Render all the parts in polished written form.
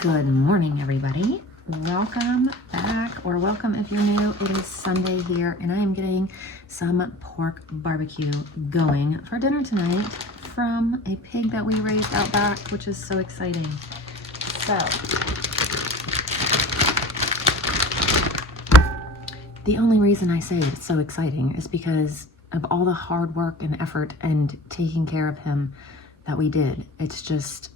Good morning, everybody. Welcome back, or welcome if you're new. It is Sunday here, and I am getting some pork barbecue going for dinner tonight from a pig that we raised out back, which is so exciting. So, the only reason I say it's so exciting is because of all the hard work and effort and taking care of him that we did. It's just,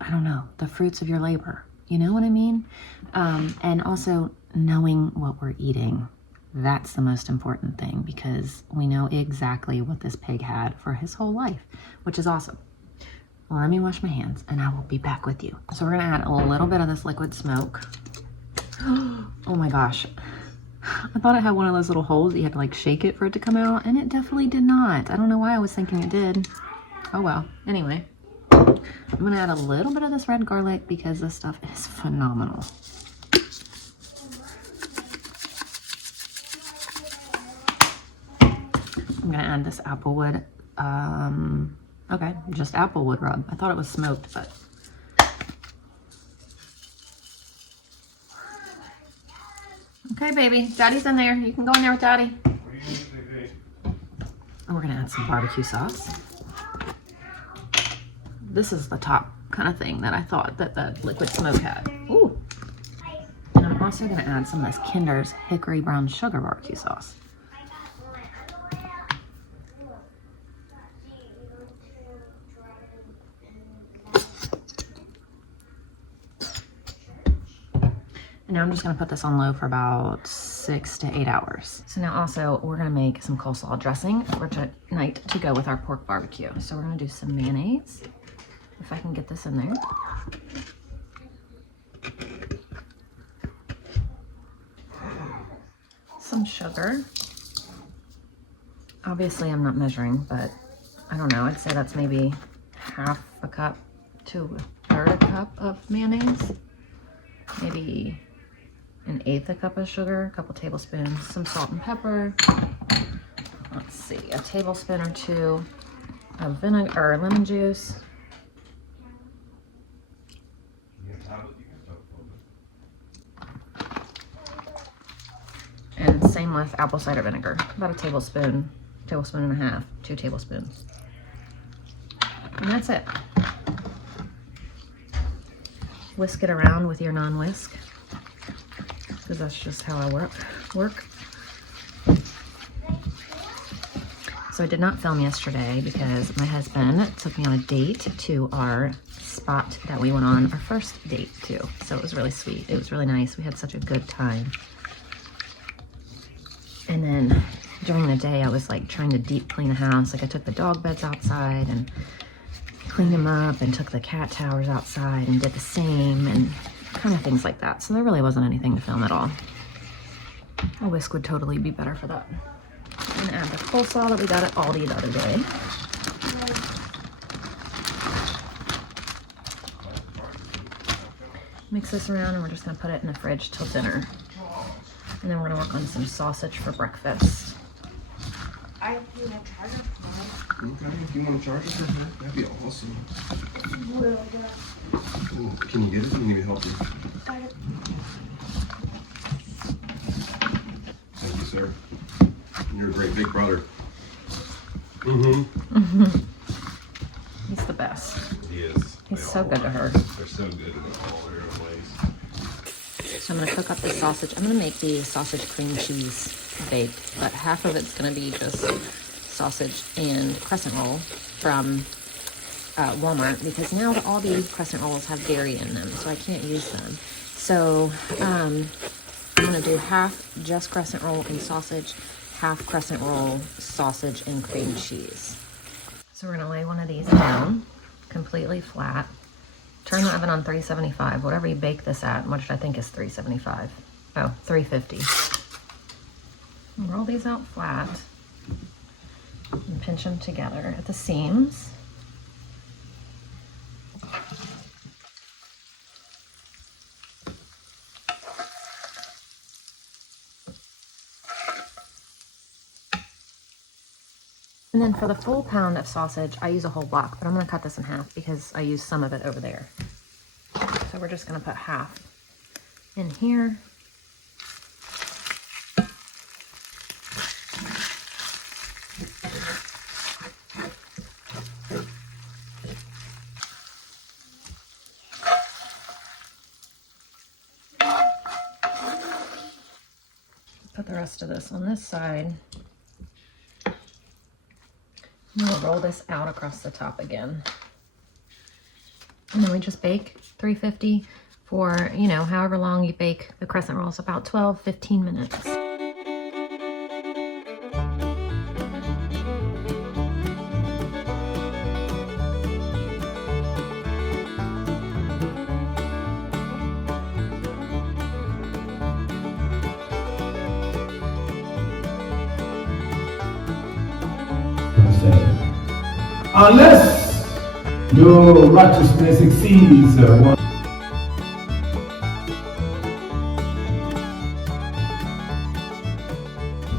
I don't know, the fruits of your labor. You know what I mean? And also knowing what we're eating. That's the most important thing, because we know exactly what this pig had for his whole life, which is awesome. Well, let me wash my hands and I will be back with you. So we're gonna add a little bit of this liquid smoke. Oh my gosh. I thought it had one of those little holes that you had to like shake it for it to come out, and it definitely did not. I don't know why I was thinking it did. Oh well. Anyway, I'm gonna add a little bit of this red garlic because this stuff is phenomenal. I'm gonna add this applewood, okay, just applewood rub. I thought it was smoked, but. Okay, baby, Daddy's in there. You can go in there with Daddy. And we're gonna add some barbecue sauce. This is the top kind of thing that I thought that the liquid smoke had. Ooh. And I'm also gonna add some of this Kinder's Hickory Brown Sugar barbecue sauce. And now I'm just gonna put this on low for about 6 to 8 hours. So now also we're gonna make some coleslaw dressing for tonight to go with our pork barbecue. So we're gonna do some mayonnaise, if I can get this in there. Some sugar. Obviously I'm not measuring, but I don't know, I'd say that's maybe half a cup to a third a cup of mayonnaise. Maybe an eighth a cup of sugar, a couple tablespoons, some salt and pepper. Let's see, a tablespoon or two of vinegar or lemon juice. And same with apple cider vinegar, about a tablespoon, tablespoon and a half, 2 tablespoons. And that's it. Whisk it around with your non-whisk, because that's just how I work. So I did not film yesterday because my husband took me on a date to our spot that we went on our first date to. So it was really sweet. It was really nice. We had such a good time. And then during the day, I was like trying to deep clean the house. Like I took the dog beds outside and cleaned them up, and took the cat towers outside and did the same, and kind of things like that. So there really wasn't anything to film at all. A whisk would totally be better for that. I'm gonna add the coleslaw that we got at Aldi the other day. Mix this around, and we're just gonna put it in the fridge till dinner. And then we're gonna work on some sausage for breakfast. I need a charger for Okay, if you want to charge it for her, that'd be awesome. really good. Ooh, can you get it? You need me to help you. Thank you, sir. You're a great big brother. He's the best. He is. He's so good to her. They're so good in all their own ways. So I'm gonna cook up the sausage. I'm gonna make the sausage cream cheese baked, but half of it's gonna be just sausage and crescent roll from Walmart, because now the Aldi crescent rolls have dairy in them, so I can't use them. So I'm gonna do half just crescent roll and sausage, half crescent roll, sausage, and cream cheese. So we're gonna lay one of these down completely flat. Turn the oven on 375, whatever you bake this at, which I think is 375. Oh, 350. And roll these out flat and pinch them together at the seams. And then for the full pound of sausage, I use a whole block, but I'm gonna cut this in half because I use some of it over there. So we're just gonna put half in here. Put the rest of this on this side. We'll roll this out across the top again. And then we just bake 350 for, you know, however long you bake the crescent rolls, about 12-15 minutes. Unless your righteousness exceeds one.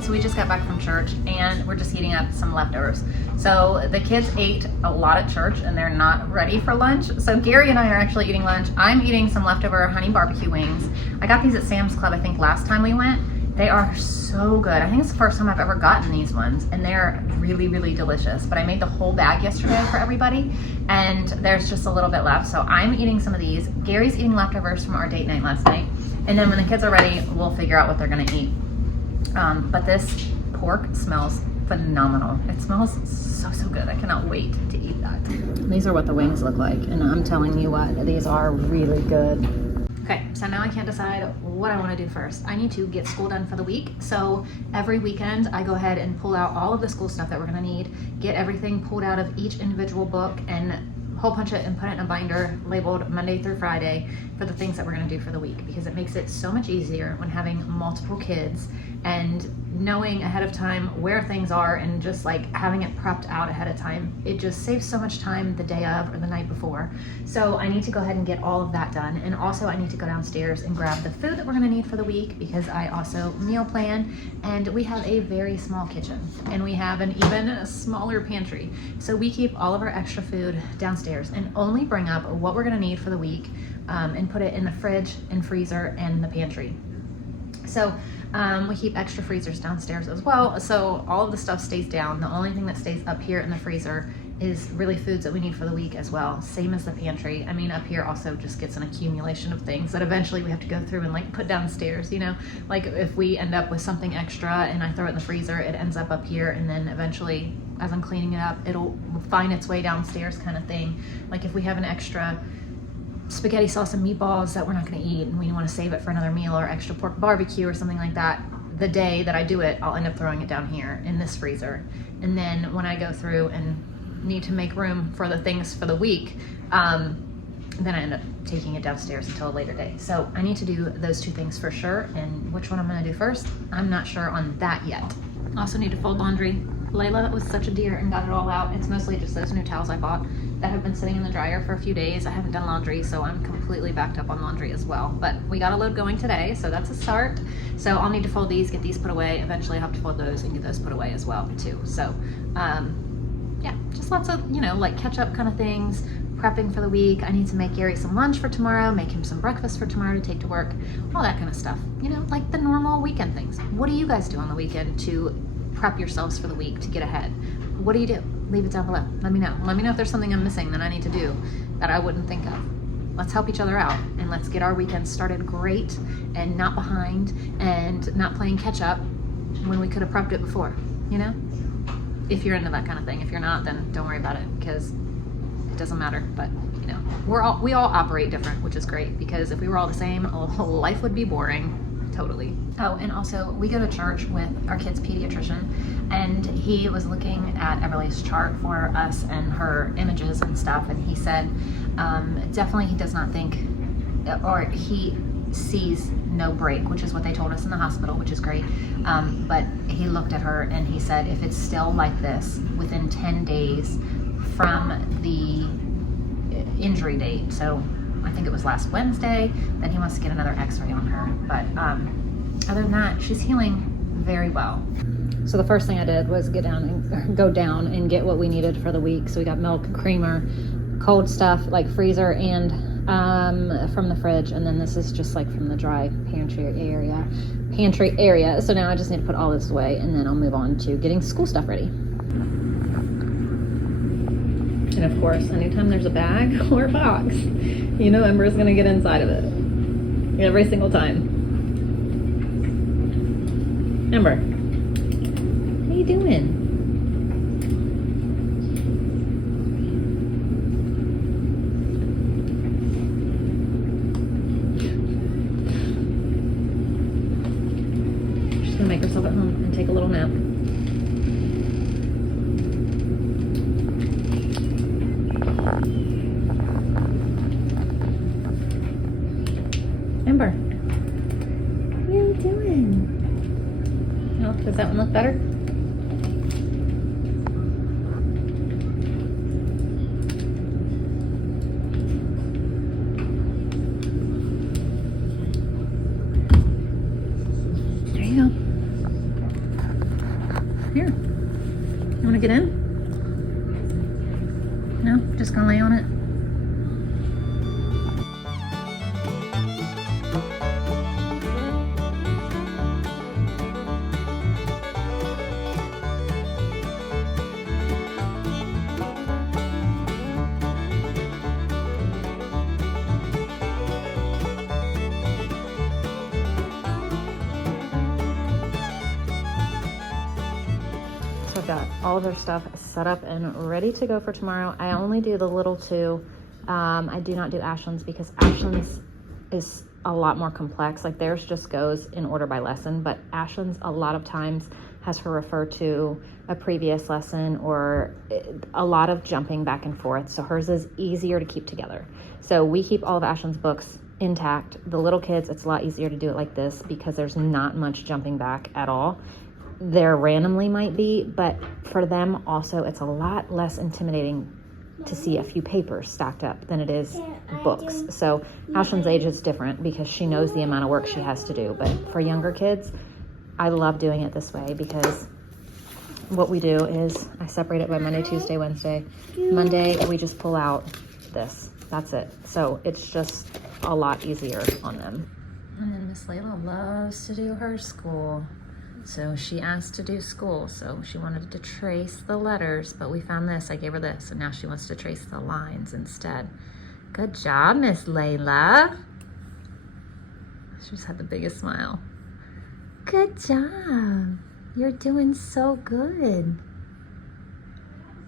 So we just got back from church and we're just heating up some leftovers. So the kids ate a lot at church and they're not ready for lunch. So Gary and I are actually eating lunch. I'm eating some leftover honey barbecue wings. I got these at Sam's Club, I think last time we went. They are so good. I think it's the first time I've ever gotten these ones and they're really, really delicious. But I made the whole bag yesterday for everybody and there's just a little bit left. So I'm eating some of these. Gary's eating leftovers from our date night last night. And then when the kids are ready, we'll figure out what they're gonna eat. But this pork smells phenomenal. It smells so good. I cannot wait to eat that. These are what the wings look like. And I'm telling you what, these are really good. Okay, so now I can't decide what I want to do first. I need to get school done for the week. So every weekend I go ahead and pull out all of the school stuff that we're gonna need, get everything pulled out of each individual book and hole punch it and put it in a binder labeled Monday through Friday for the things that we're gonna do for the week, because it makes it so much easier when having multiple kids and knowing ahead of time where things are and just like having it prepped out ahead of time. It just saves so much time the day of or the night before. So I need to go ahead and get all of that done. And also I need to go downstairs and grab the food that we're gonna need for the week, because I also meal plan and we have a very small kitchen and we have an even smaller pantry. So we keep all of our extra food downstairs and only bring up what we're gonna need for the week and put it in the fridge and freezer and the pantry. So we keep extra freezers downstairs as well. So all of the stuff stays down. The only thing that stays up here in the freezer is really foods that we need for the week as well. Same as the pantry. I mean, up here also just gets an accumulation of things that eventually we have to go through and like put downstairs, you know, like if we end up with something extra and I throw it in the freezer, it ends up here. And then eventually as I'm cleaning it up, it'll find its way downstairs kind of thing. Like if we have an extra spaghetti sauce and meatballs that we're not going to eat and we want to save it for another meal, or extra pork barbecue or something like that, the day that I do it, I'll end up throwing it down here in this freezer. And then when I go through and need to make room for the things for the week, then I end up taking it downstairs until a later day. So I need to do those two things for sure, and which one I'm going to do first, I'm not sure on that yet. Also need to fold laundry. Layla was such a dear and got it all out. It's mostly just those new towels I bought that have been sitting in the dryer for a few days. I haven't done laundry, so I'm completely backed up on laundry as well. But we got a load going today, so that's a start. So I'll need to fold these, get these put away. Eventually I'll have to fold those and get those put away as well too. So yeah, just lots of, you know, like catch up kind of things, prepping for the week. I need to make Gary some lunch for tomorrow, make him some breakfast for tomorrow to take to work, all that kind of stuff. You know, like the normal weekend things. What do you guys do on the weekend to prep yourselves for the week, to get ahead? What do you do? Leave it down below. Let me know. Let me know if there's something I'm missing that I need to do that I wouldn't think of. Let's help each other out and let's get our weekend started great and not behind and not playing catch up when we could have prepped it before, you know? If you're into that kind of thing. If you're not, then don't worry about it, because it doesn't matter. But you know, we all operate different, which is great, because if we were all the same, life would be boring. Totally. Oh, and also we go to church with our kid's pediatrician, and he was looking at Everly's chart for us and her images and stuff, and he said definitely he does not think, or he sees no break, which is what they told us in the hospital, which is great. But he looked at her and he said if it's still like this within 10 days from the injury date, so I think it was last Wednesday, then he wants to get another x-ray on her. But other than that, she's healing very well. So the first thing I did was go down and get what we needed for the week. So we got milk, creamer, cold stuff like freezer and from the fridge, and then this is just like from the dry pantry area. So now I just need to put all this away, and then I'll move on to getting school stuff ready. And of course, anytime there's a bag or a box, you know Ember's gonna get inside of it. Every single time. Ember, what are you doing? She's gonna make herself at home and take a little nap. Ember, what are you doing? Oh, does that one look better? There you go. Here. You want to get in? No? Just gonna lay on it? So I've got all of their stuff set up and ready to go for tomorrow. I only do the little two. I do not do Ashlyn's because Ashlyn's is a lot more complex. Like theirs just goes in order by lesson, but Ashlyn's a lot of times has her refer to a previous lesson or a lot of jumping back and forth. So hers is easier to keep together. So we keep all of Ashlyn's books intact. The little kids, it's a lot easier to do it like this because there's not much jumping back at all. There randomly might be, but for them also, it's a lot less intimidating to see a few papers stacked up than it is books. So Ashlyn's age is different because she knows the amount of work she has to do. But for younger kids, I love doing it this way because what we do is I separate it by Monday, Tuesday, Wednesday. Monday, we just pull out this. That's it. So it's just a lot easier on them. And then Miss Layla loves to do her school. So she asked to do school, so she wanted to trace the letters, but we found this, I gave her this, and now she wants to trace the lines instead. Good job, Miss Layla. She just had the biggest smile. Good job. You're doing so good.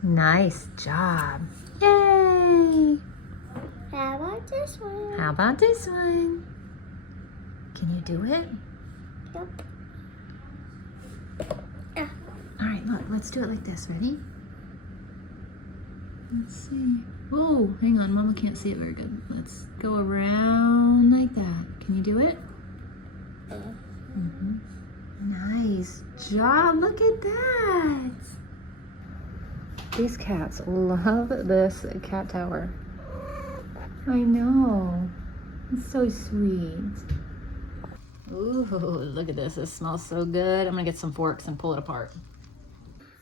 Nice job. Yay. How about this one? How about this one? Can you do it? Yep. All right, look, let's do it like this. Ready? Let's see. Oh, hang on. Mama can't see it very good. Let's go around like that. Can you do it? Mm-hmm. Nice job. Look at that. These cats love this cat tower. I know. It's so sweet. Ooh, look at this. It smells so good. I'm gonna get some forks and pull it apart.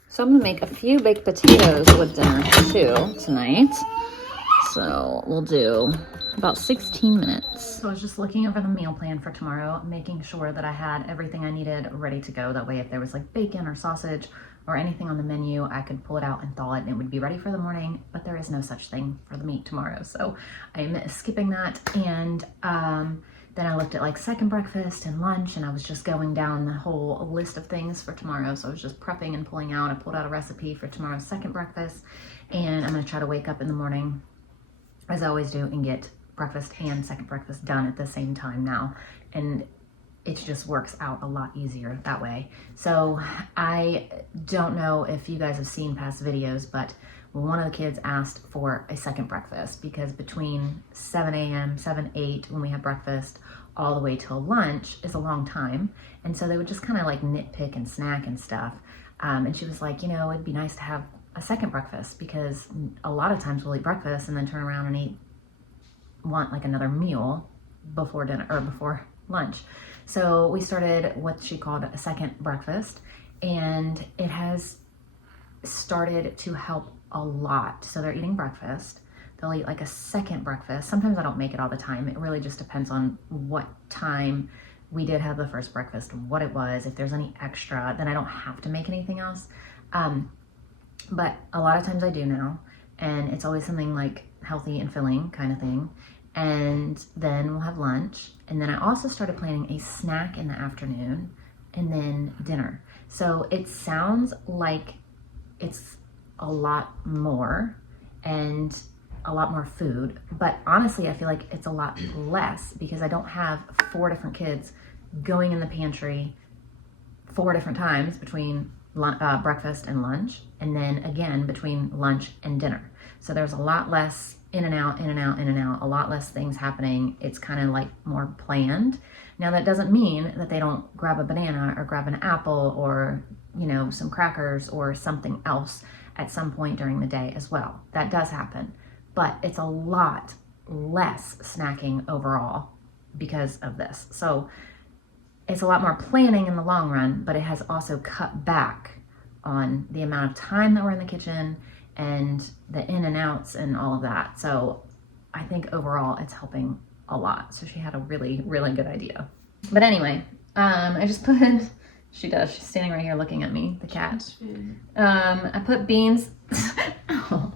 So I'm gonna make a few baked potatoes with dinner too tonight. So we'll do about 16 minutes. So I was just looking over the meal plan for tomorrow, making sure that I had everything I needed ready to go. That way if there was like bacon or sausage or anything on the menu, I could pull it out and thaw it and it would be ready for the morning, but there is no such thing for the meat tomorrow. So I'm skipping that. And then I looked at like second breakfast and lunch, and I was just going down the whole list of things for tomorrow. So I was just prepping and pulling out. I pulled out a recipe for tomorrow's second breakfast, and I'm gonna try to wake up in the morning, as I always do, and get breakfast and second breakfast done at the same time now. And it just works out a lot easier that way. So I don't know if you guys have seen past videos, but one of the kids asked for a second breakfast because between 7 a.m., 7, 8, when we have breakfast, all the way till lunch is a long time. And so they would just kind of like nitpick and snack and stuff. And she was like, you know, it'd be nice to have a second breakfast because a lot of times we'll eat breakfast and then turn around and want like another meal before dinner or before lunch. So we started what she called a second breakfast, and it has started to help a lot. So they're eating breakfast, they'll eat like a second breakfast. Sometimes I don't make it all the time. It really just depends on what time we did have the first breakfast, what it was. If there's any extra, then I don't have to make anything else. But a lot of times I do now, and it's always something like healthy and filling kind of thing. And then we'll have lunch. And then I also started planning a snack in the afternoon and then dinner. So it sounds like it's a lot more and a lot more food, but honestly, I feel like it's a lot less because I don't have 4 different kids going in the pantry 4 different times between breakfast and lunch, and then again between lunch and dinner. So there's a lot less in and out, in and out, in and out, a lot less things happening. It's kind of like more planned. Now that doesn't mean that they don't grab a banana or grab an apple or, you know, some crackers or something else at some point during the day as well. That does happen, but it's a lot less snacking overall because of this. So it's a lot more planning in the long run, but it has also cut back on the amount of time that we're in the kitchen and the in and outs and all of that. So I think overall it's helping a lot. So she had a really, really good idea. But anyway, I just put, she's standing right here looking at me, the cat. I put beans, oh.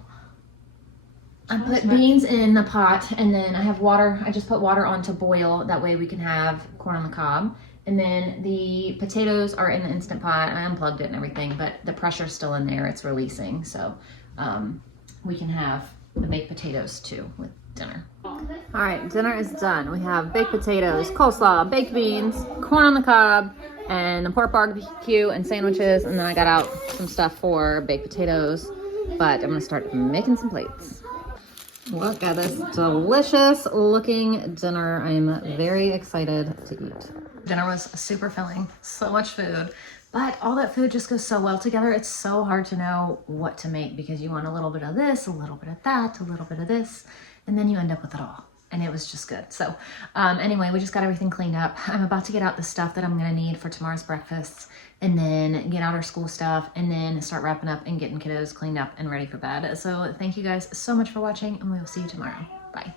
I put beans in the pot, and then I have water. I just put water on to boil. That way we can have corn on the cob. And then the potatoes are in the Instant Pot. I unplugged it and everything, but the pressure's still in there. It's releasing. So we can have the baked potatoes too with dinner. All right, dinner is done. We have baked potatoes, coleslaw, baked beans, corn on the cob, and the pork barbecue and sandwiches. And then I got out some stuff for baked potatoes, but I'm gonna start making some plates. Look at this delicious looking dinner. I am very excited to eat. Dinner was super filling, so much food, but all that food just goes so well together. It's so hard to know what to make because you want a little bit of this, a little bit of that, a little bit of this, and then you end up with it all. And it was just good. So anyway, we just got everything cleaned up. I'm about to get out the stuff that I'm gonna need for tomorrow's breakfast, and then get out our school stuff, and then start wrapping up and getting kiddos cleaned up and ready for bed. So thank you guys so much for watching, and we will see you tomorrow. Bye.